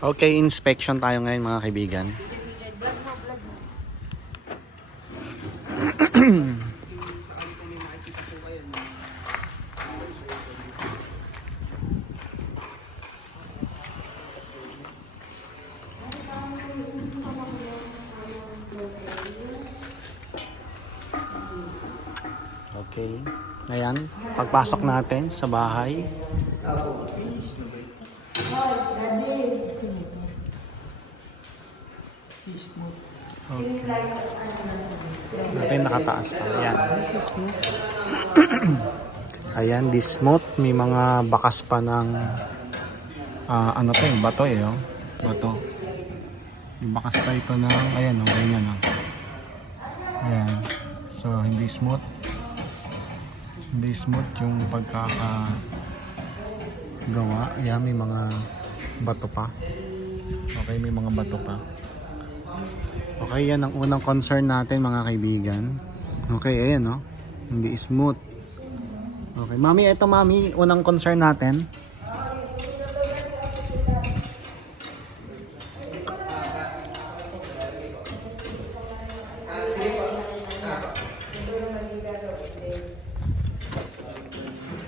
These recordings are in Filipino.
Okay, inspection tayo ngayon mga kaibigan. Vlog mo, vlog mo. Okay. Ayan, pagpasok natin sa bahay. Okay. Natin nakataas pa. Ayan. Ayan, this smooth. May mga bakas pa ng ano to yung bato eh. Oh. Bato. May bakas pa ito ng ayan o, ganyan o. Ayan. So, hindi smooth. Hindi smooth yung pagkakagawa. Ayan, may mga bato pa. Okay, may mga bato pa. Okay, yan ang unang concern natin mga kaibigan. Okay, ayan no. Hindi smooth. Okay, mami, ito mami, unang concern natin.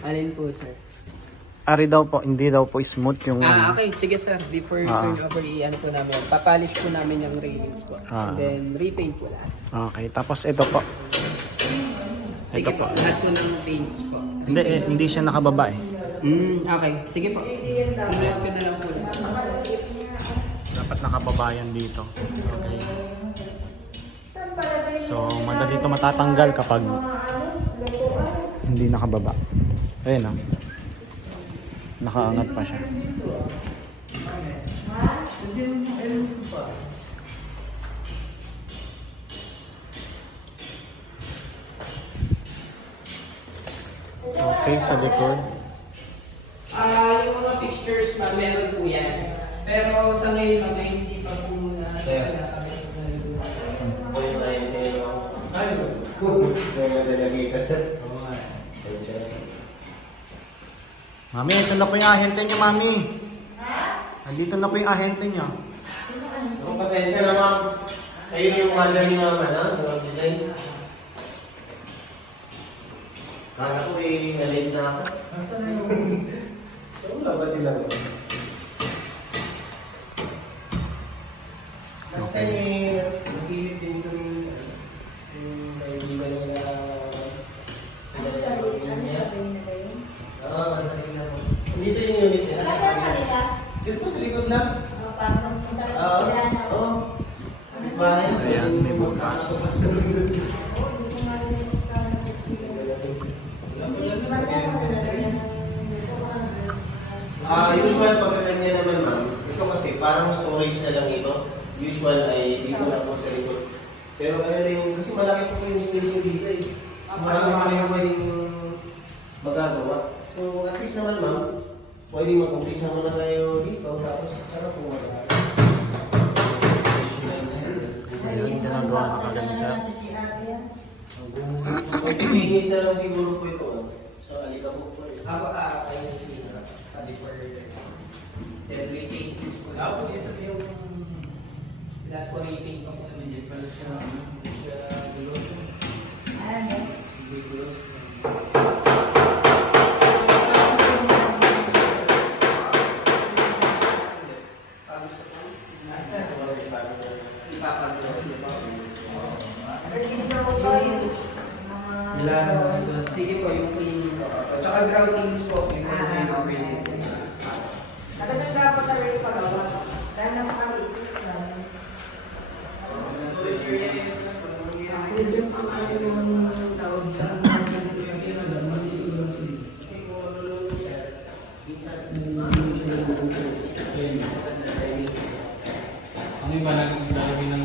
Alin po, sir? Ari daw po, hindi daw po smooth yung Okay. Sige, sir. Before turn over, i-ano po namin. Papalish po namin yung railings po. And then, repaint po lahat. Okay, tapos ito po. Sige Ito po. Lahat po ng paints po. Hindi, hindi siya nakababa eh. Okay. Sige po. Lahat ko na lang po. Dapat nakababa yan dito. Okay. So, madali ito matatanggal kapag hindi nakababa. Ayun ah. Nakaangat pa siya. Okay, sa likod. Yung mga fixtures, meron po yan. Pero sa ngayon, hindi pa po muna. Mami, ito na po yung ahente niyo, mami. Nandito na po yung ahente niyo. Kung pasensya na ma'am, ayun yung mother ni mama na, yung design. Kala ko eh, nalate na ako. Basta na yung... Wala ba sila? Last time eh, nasilip din ito yung kaibigan nila. Oo, masakit na po. Dito yung unit niya. Dito po sa likod lang. Oo. Bahay. Ayan, may bukas. Usual pagkakanya naman ma'am, ito kasi parang storage na lang ito. Usual ay dito na po sa likod. Pero ano rin, kasi malaki po yung space nyo dito eh. So, marami pa kayo pwedeng magagawa. So at least naman ma'am, pwedeng mag-umpisa muna kayo dito, tapos ano po magagawa. Ayan, ginagawa na kaganisa. Pag-tingis na lang siguro po ito sa alikabok po eh. Sabi for then repaint po. Tapos ito yung lahat po repaint pa po namin dyan. Pero siya gulos. Hindi gulos. Sige po, yung cleaning po. Tsaka groutings po, yung mga yung cleaning po. Ano yung malaki ng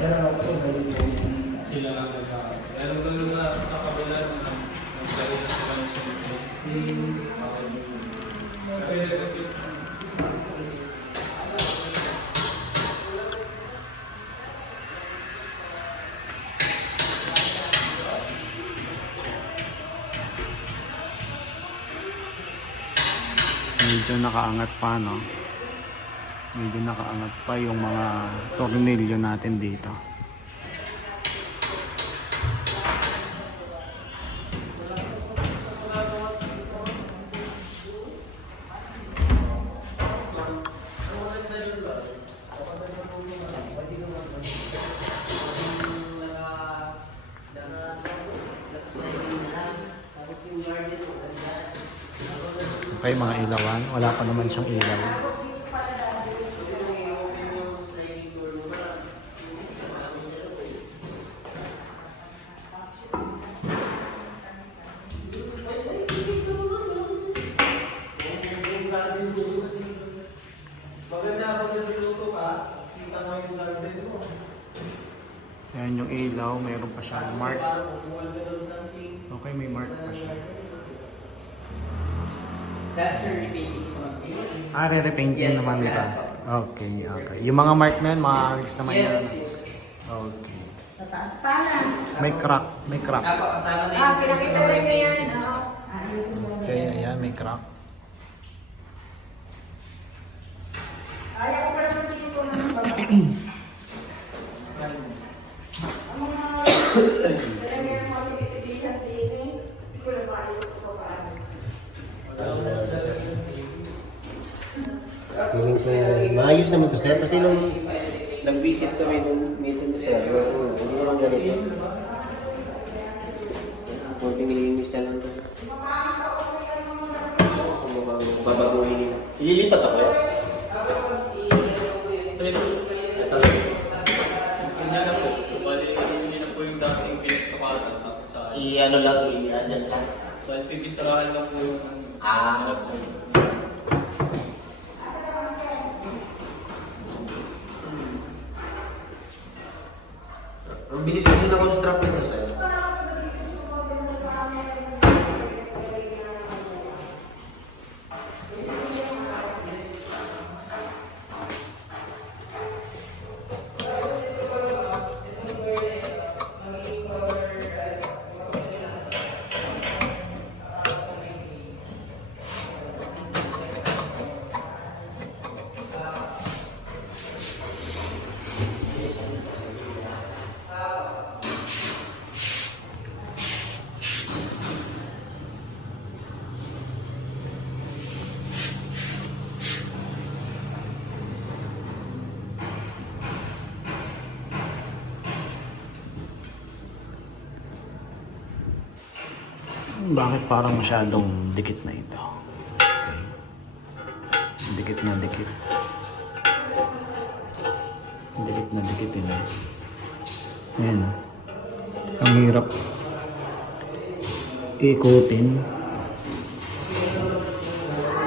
Pero ako sila lang nag-aaral. Pero doon sa kabila na nagkaroon na sila ng Medyo nakaangat pa, no? Medyo nakaangat pa yung mga tornilyo natin dito. Okay, mga ilawan. Wala pa naman siyang ilaw. Ayan yung ilaw. Mayroon pa siyang mark. Okay, may mark pa siya. That's a repeating something. Re-repainting Yes, naman ito. lahat Okay, okay. Yung mga mark na yan, maalis naman Yes. yan. Okay. Tataas pa na. May crack. May crack. Apo, kasama na Ah, pinakita lang niya yan. Okay, ayan, may crack. Ayaw ko lang dito ko ng baba. Ang mga talaga yung mga pinitibihan din eh. Hindi ko lang maayos ko paano. Maayos naman to sir, kasi nung nag-visit kami nito ni sir, hindi naman ganito. Kung pinilinis na lang to. Kung babaguhin nila. Ililipat ako. Hindi na po yung dating pinagsukatan tapos sa... I-ano lang, i-adjust lang. Dahil pipinturahan lang po yung... Okay. Ang bilis kasi na construct nito sir. Bakit parang masyadong dikit na ito? Okay. Dikit na dikit. Dikit na dikit yun eh. Ayan o. Ang hirap ikutin.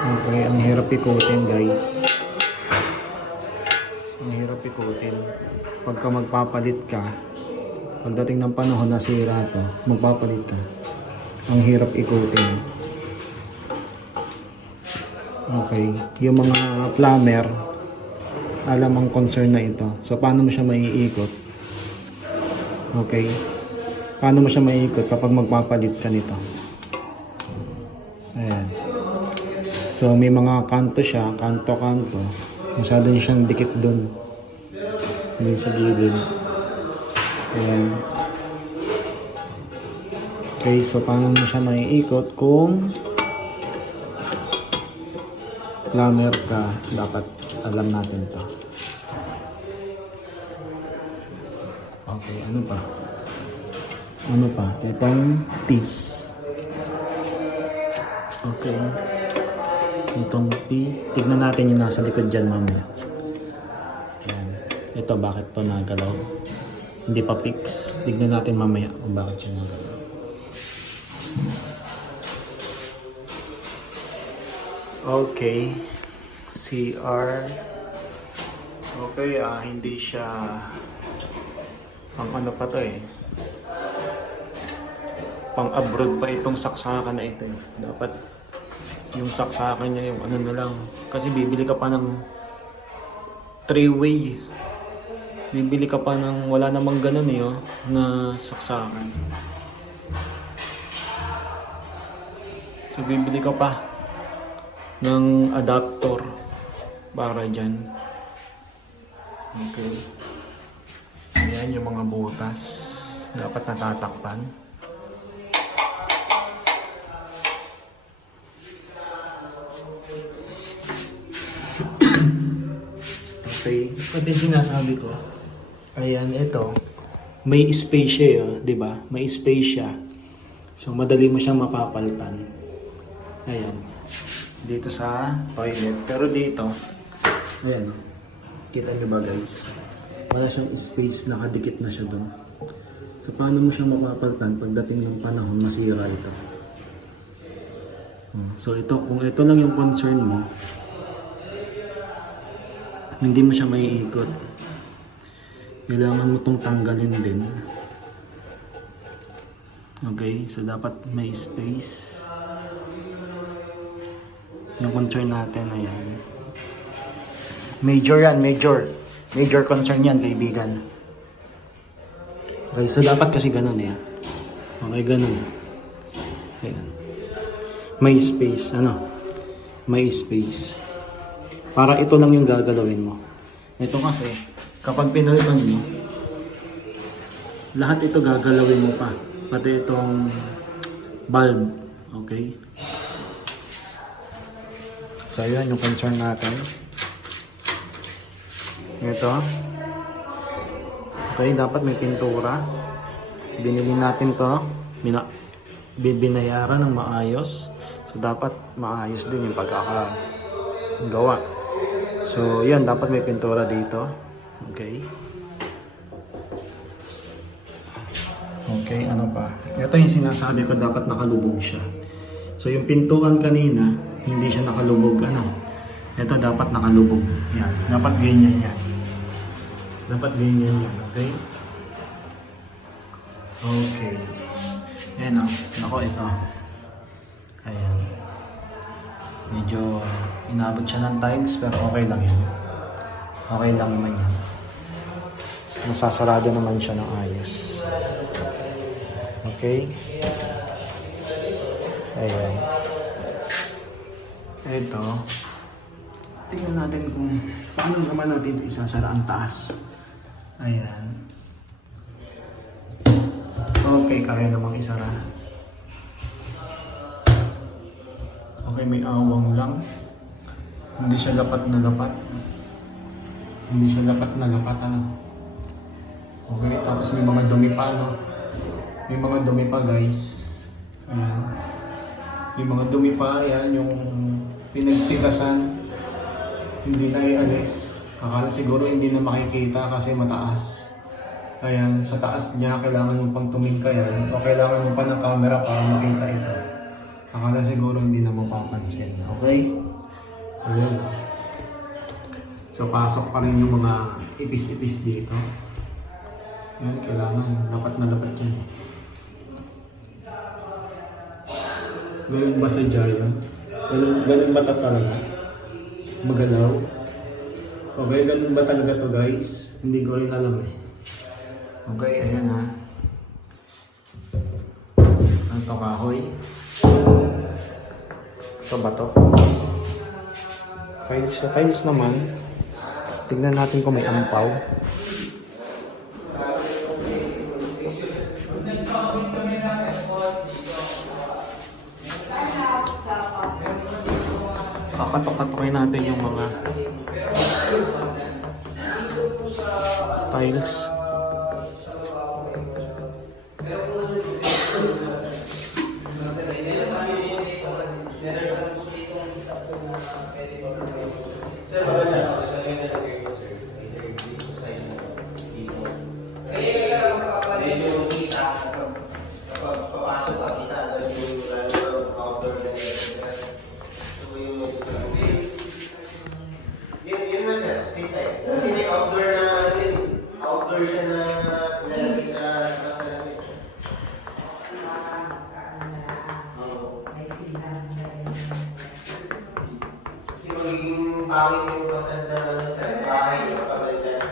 Okay, ang hirap ikutin guys. Ang hirap ikutin. Pagka magpapalit ka, pagdating ng panahon na sira to, magpapalit ka. Ang hirap ikutin. Okay. Yung mga plumber, alam ang concern na ito. So, paano mo siya maiikot? Okay. Paano mo siya maiikot kapag magpapalit ka nito? Ayan. So, may mga kanto siya. Kanto-kanto. Masyado siyang dikit dun. Dun sa gilid. Ayan. Okay, so paano mo siya maiikot kung plumber ka, dapat alam natin to. Okay, ano pa? Ano pa? Itong T. Okay. Itong T. Tignan natin yung nasa likod dyan mamaya. Ayan. Ito, bakit to nagalaw? Hindi pa fix. Tignan natin mamaya kung bakit siya nagalaw. Okay, CR. Okay, hindi siya pang ano pa to eh. Pang abroad pa itong saksakan na ito eh. Dapat yung saksakan niya yung ano na lang. Kasi bibili ka pa ng 3-way. Bibili ka pa ng wala namang ganun eh oh, na saksakan. So bibili ka pa ng adapter para dyan. Okay. Ayan yung mga butas. Dapat natatakpan. Okay. Ito yung sinasabi ko. Ayan, ito. May space siya, di ba? May space siya. So, madali mo siyang mapapaltan. Ayan. Dito sa toilet. Pero dito, ayan. Kita niyo ba guys? Wala siyang space, nakadikit na siya doon. So, paano mo siya mapapaltan pagdating ng panahon masira ito? So, ito, kung ito lang yung concern mo, hindi mo siya maiikot. Kailangan mo itong tanggalin din. Okay, so dapat may space. Yung concern natin, ayan. Major yan, major. Major concern yan, kaibigan. Okay, so dapat kasi ganun eh. Okay, ganun. Ayan. May space, ano? May space. Para ito lang yung gagalawin mo. Ito kasi, kapag pinalitan mo, lahat ito gagalawin mo pa. Pati itong bulb. Okay? So, yun yung concern natin. Ito. Okay, dapat may pintura. Binili natin to. Binayaran ng maayos. So, dapat maayos din yung pagkakagawa. So, yan. Dapat may pintura dito. Okay. Okay, ano pa? Ito yung sinasabi ko, dapat nakalubog siya. So, yung pintuan kanina, hindi siya nakalubog. Ano? Ito dapat nakalubog. Yan. Dapat ganyan yan. Dapat ganyan yan. Okay? Okay. Ayan o. Nako, ito. Ayan. Medyo inabot siya ng tiles, pero okay lang yan. Okay lang naman yan. Masasarado naman siya ng ayos. Okay? Ayan. Ito. Tingnan natin kung paano naman natin ito isasara ang taas. Ayan. Okay, kaya namang isara. Okay, may awang lang. Hindi siya lapat na lapat. Hindi siya lapat na lapat, ano. Okay, tapos may mga dumi pa, no. May mga dumi pa, guys. Ayan. May mga dumi pa, ayan, yung pinagtikasan. Hindi na ialis. Akala siguro hindi na makikita kasi mataas. Ayan, sa taas niya, kailangan mo pang tumingka yan. O kailangan mo pa ng camera para makita ito. Akala siguro hindi na mapapansin. Okay? So, yun. So, pasok pa rin yung mga ipis-ipis dito. Yan, kailangan. Dapat na dapat yan. Ganun ba sa Jaya? Ganun ba talaga? Magalaw? Okay, ganun ba talaga to guys? Hindi ko rin alam eh. Okay, ayan ha. Ano to, kahoy? Ito ba to? Tiles, sa tiles naman. Tignan natin kung may ampaw. Kakatok-katokin natin yung mga tiles. Magiging pangit yung fasad na sa bahay niyo kapag nandiyan.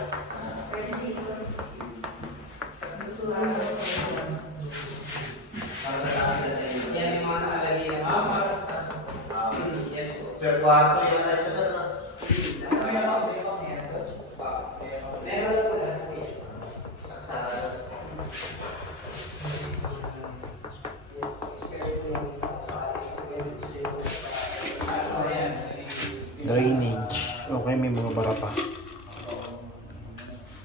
Yan yung mga nakalagay na para sa taas. Yes po. Per kwarto yan tayo sa na. Saksakan. Drainage. Okay, may mga bara pa.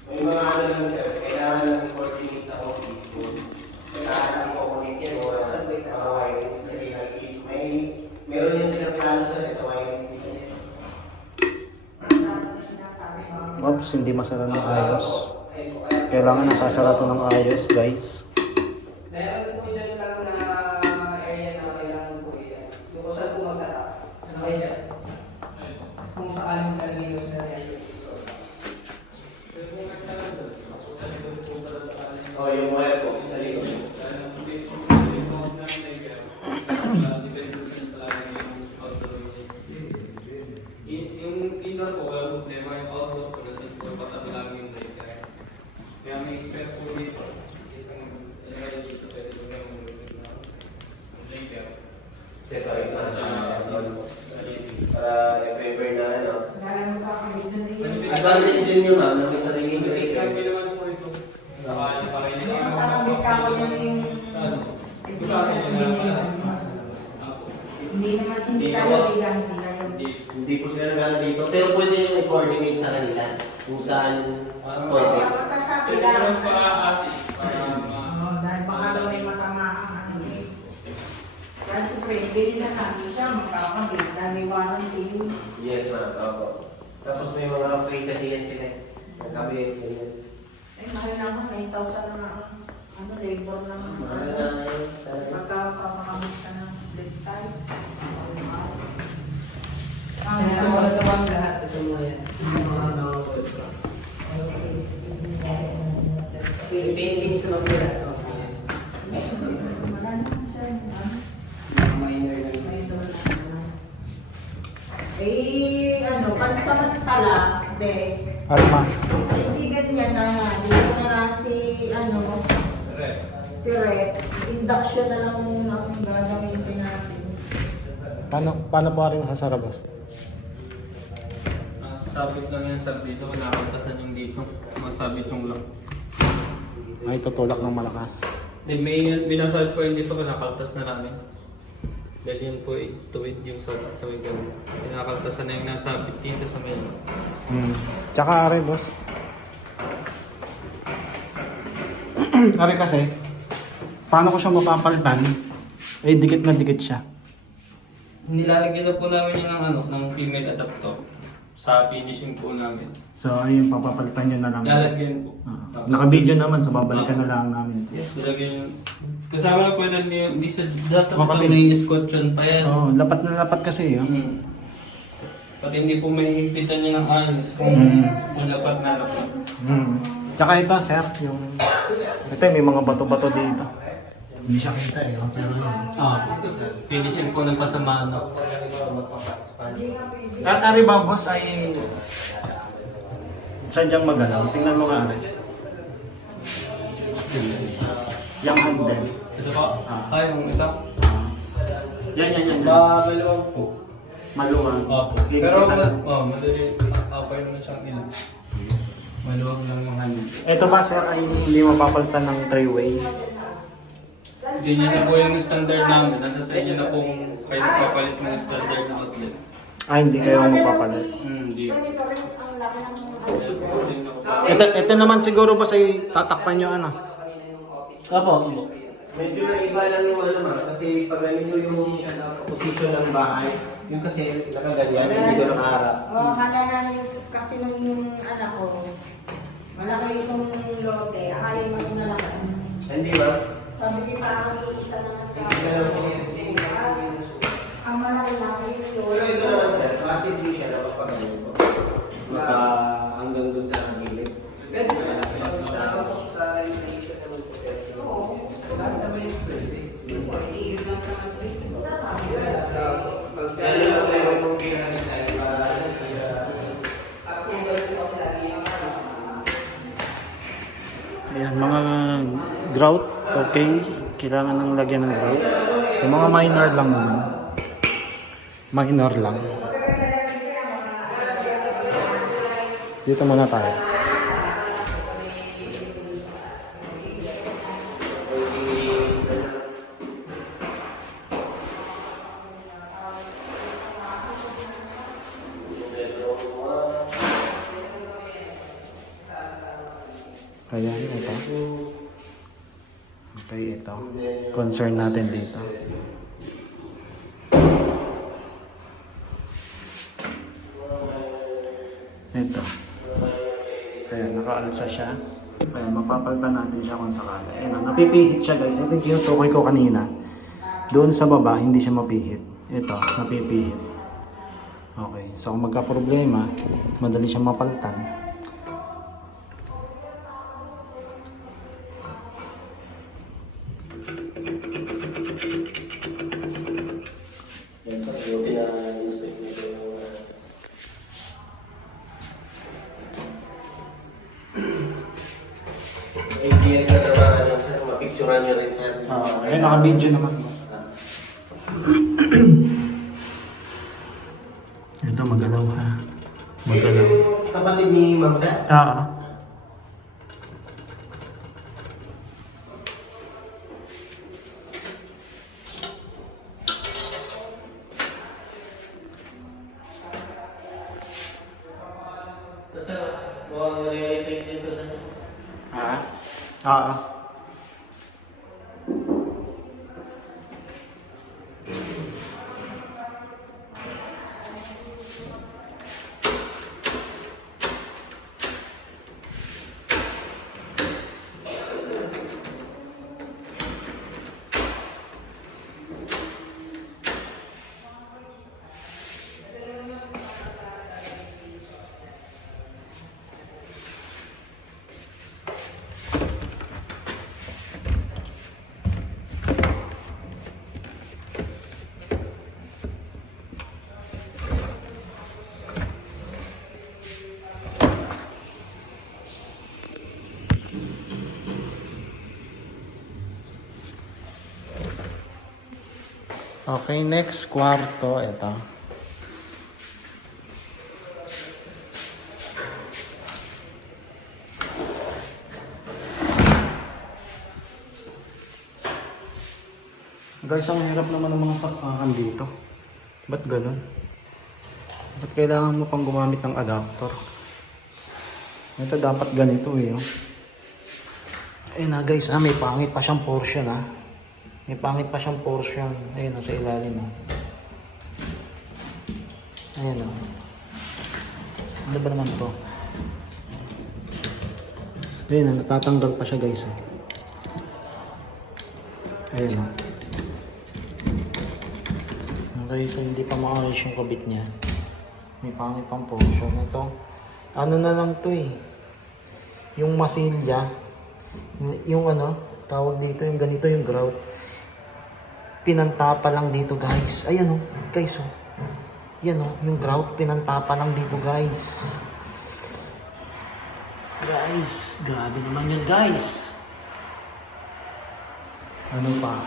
May mga ano lang sir, kailangan lang i-coordinate sa office ko. Kailangan i-coordinate ko sa mga wirings kasi meron yung sila plano sa wirings nito. Oops, hindi masara ng ayos. Kailangan nasasara to ng ayos, guys. Meron po dyan lang na area na kailangan po yan. Yung kung saan po magtara. Ano kayo dyan? Kung sakaling nalagay na rin. Oh, yung wire ko, sa likod. Yung indoor po, wala problema. Yung outdoor po, nandun po yung patabi lang yung breaker. Kaya may step po dito. Isang ilagay dito, pwede po yung breaker. Separate na sa para if ever na ano. Dahil mo kakabit na rin. Advantage din yun ma'am, na may sariling Isang breaker. naman po ito. Kaya pa rin Kakabit ako yan yung... ano? Hindi naman hindi tayo bigang Hindi. Hindi po sila nagano dito, pero pwede yung i-coordinate sa kanila kung saan pwede. Magsasabi Pwede lang. naman pa-assist para Dahil baka daw may matamaan ang case. Dahil siyempre, hindi na namin siya makakabit dahil may warranty yun. Yes ma'am, opo. Tapos may mga free kasi yan sila. Nagkabit, ganyan. Eh, mahal naman, 9,000 na nga ang ano, labor naman. Mahal na yun. talaga. Pagka papakamit ka ng split type. Sinabi ko na ang lahat kasi mo yan. Yung mga gold trucks. Paintings na magpila. Wala naman siya. Minor lang. May doon na. Eh, ano, pansamantala, be, Arma. kaibigan niya na, dito na lang si, ano, si Red, induction na lang muna ang gagamitin natin. Paano po rin sa boss? sabit lang yan sa dito, nakaltasan yung dito. Masabit yung lock. Ay, tutulak ng malakas. Then may binasal po yung dito, nakaltas na namin. Dahil yun po tuwid yung sa may gano'n. Pinakaltasan na yung nasabit dito sa may Tsaka are, boss. Are kasi, paano ko siya mapapalitan? Eh, dikit na dikit siya. Nilalagyan na po namin yung ng female adapter sa finishing po namin. So, ayun, papapalitan nyo na lang. Lalagyan po. Ah. Naka-video naman, so babalikan na lang namin. Yes, lalagyan yung... Kasama na po yung hindi sa data Oh, po kasi- may scotch-on pa yan. Oo, lapat na lapat kasi yun. Pati hindi po may himpitan niya ng ayos kung lapat na lapat. Tsaka ito, sir, yung... Ito, may mga bato-bato dito. Hindi siya kita eh, pero yun. Finishing po ng pasamaan. At ari ba, boss, ay... Sadyang magalaw. Tingnan mo nga, ari. Yung handle. Ito po? Yung ito? Yan. Maluwag po. Maluwag. Opo. Okay, Pero kita na. madali. Apay naman siyang ilog. Maluwag lang yung handle. Ito ba, sir, ay hindi mapapalitan ng three-way? Ganyan na po yung standard namin. Nasa sa inyo na po kung kayo papalit ng standard na outlet. Ah, hindi kayo mapapalit. Hindi. Ganito rin ang laki ng Ito naman siguro ba ay tatakpan nyo ano? Opo. Medyo naiba lang yung ano ma'am, kasi pag ganito yung position ng bahay, yung kasi nakaganyan, hindi ko nakaharap. Oh, akala namin kasi nung anak ko, malaki itong lote, akala mas malaki. Hindi ma'am. Sabi ko parang isa na Isa lang po. ang malaki na Pero yun. ito naman sir, kasi hindi siya napapagaling po. Maka hanggang dun sa gilid. Pwede ba? Sa regulation naman po. Oo. Iyon lang naman ito. Sasabi ko. Kaya lang po yung pinaka-design para Ayan, mga grout, okay. Kailangan ng lagyan ng grout. So, mga minor lang naman. Minor lang. Dito muna tayo. Linis na lang. Ayan, ito. Okay, ito. Concern natin dito. Ito. Ayan, nakaalsa siya. Kaya mapapalitan natin siya kung sakali. Ayan, napipihit siya guys. Ito yung tinutukoy ko kanina. Doon sa baba, hindi siya mapihit. Ito, napipihit. Okay, so kung magka-problema, madali siyang mapalitan. Yan sa buti na inspect nito yung hindi yan sa trabaho niyo, sir. Mapicturean niyo rin, sir. Ayan, naka-video naman. Ito, magalaw ha. Magalaw. Kapatid ni Ma'am, sir. Oo. Tapos, sir, mukhang nare-repaint din to, sir. Ha? Oo. Okay, next kwarto, ito. Guys, ang hirap naman ng mga saksakan dito. Ba't ganun? Ba't kailangan mo pang gumamit ng adapter? Ito dapat ganito eh. Oh. Ayun na guys, may pangit pa siyang portion ha. May pangit pa siyang portion. Ayun, nasa ilalim. Ayun o. Ano ba naman to? Ayun, natatanggal pa siya guys. Ayun o. Okay, so hindi pa maayos yung kabit niya. May pangit pang portion. Ito, ano na lang to eh. Yung masilya. Yung ano, tawag dito, yung ganito yung grout. Pinantapa lang dito guys. Ayan o, guys o. Yan o, yung grout pinantapa lang dito guys. Guys, grabe naman yan guys. Ano pa?